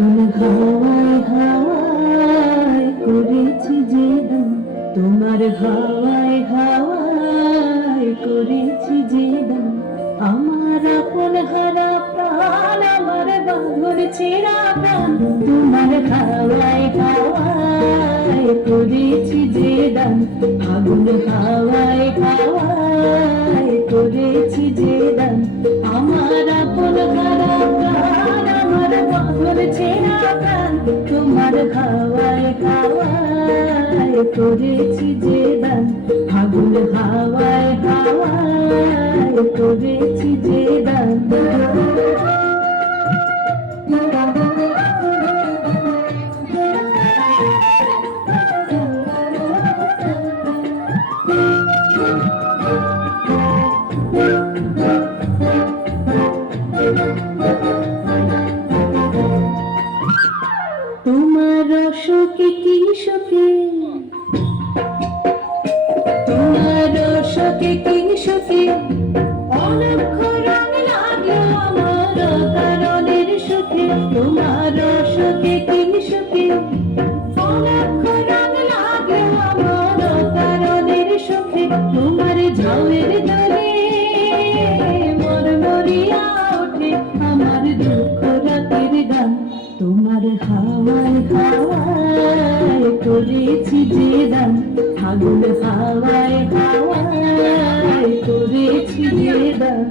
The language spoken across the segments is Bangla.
আগুন হাওয়ায় হাওয়ায় করেছি যে দান, তোমার হাওয়ায় হাওয়ায় করেছি যে দান। আমার আপন হারা প্রাণ, আমার বাঁধন ছেঁড়া প্রাণ, তোমার হাওয়ায় হাওয়ায় করেছি যে দান। আগুন হাওয়ায় হাওয়ায় করেছি যে দান। আমার আপন হারা প্রাণ, আমার বাঁধন ছেঁড়া প্রাণ, তোমার হাওয়ায় হাওয়ায় করেছি যে দান। আগুন হাওয়ায় হাওয়ায় করেছি যে দান। তোমার রসকে কি সুখে, তোমার রসকে কি সুখে, অলক্ষ রং লাগলো আমার কারণের সুখে। তোমার রসকে কি সুখে, অলক্ষ রং লাগলো আমার কারণের সুখে। তোমার ঝাউয়ের দলে মরমরিয়া ওঠে আমার দুঃখ রাতের গান। তোমার হাওয়ায় হাওয়ায় করেছি যে দান। আগুন হাওয়ায় হাওয়ায় করেছি যে দান।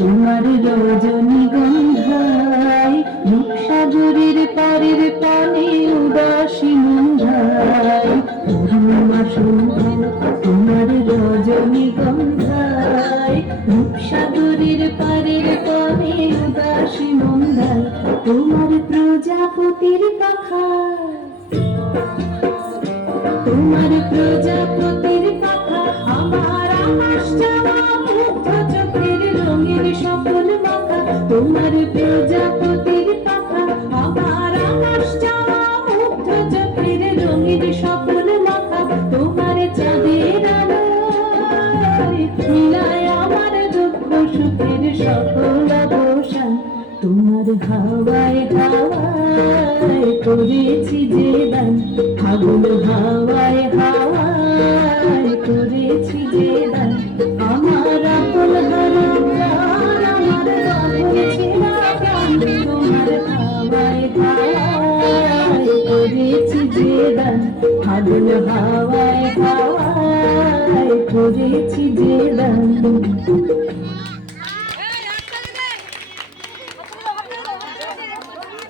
তোমার রজনীগন্ধায় রূপসাগরের পারের পানে উদাসী মন্ধায়। তোমার রজনীগন্ধায় রূপসাগরের পারের পানে উদাসী মন্ধায়। তোমার প্রজাপতির পাখা, তোমার প্রজাপতির পাখা, আমার আকাশ যাওয়া মুগ্ধ চোখের রঙের স্বপ্ন মাখা। তোমার প্রজাপতির পাখা, আমার আকাশ যাওয়া মুগ্ধ চোখের রঙের স্বপ্ন মাখা। তোমার চাঁদের আলোয় মিলায় আমার দুঃখ সুখের সকল অবসান। তোমার হাওয়ায় হাওয়ায় করেছি যে দান। আগুন হাওয়ায় হাওয়ায় করেছি যে দান। আমার আপন হারা প্রাণ, আমার বাঁধন ছেঁড়া প্রাণ, তোমার হাওয়ায় হাওয়ায় করেছি যে দান। আগুন হাওয়ায় হাওয়ায় করেছি যে দান।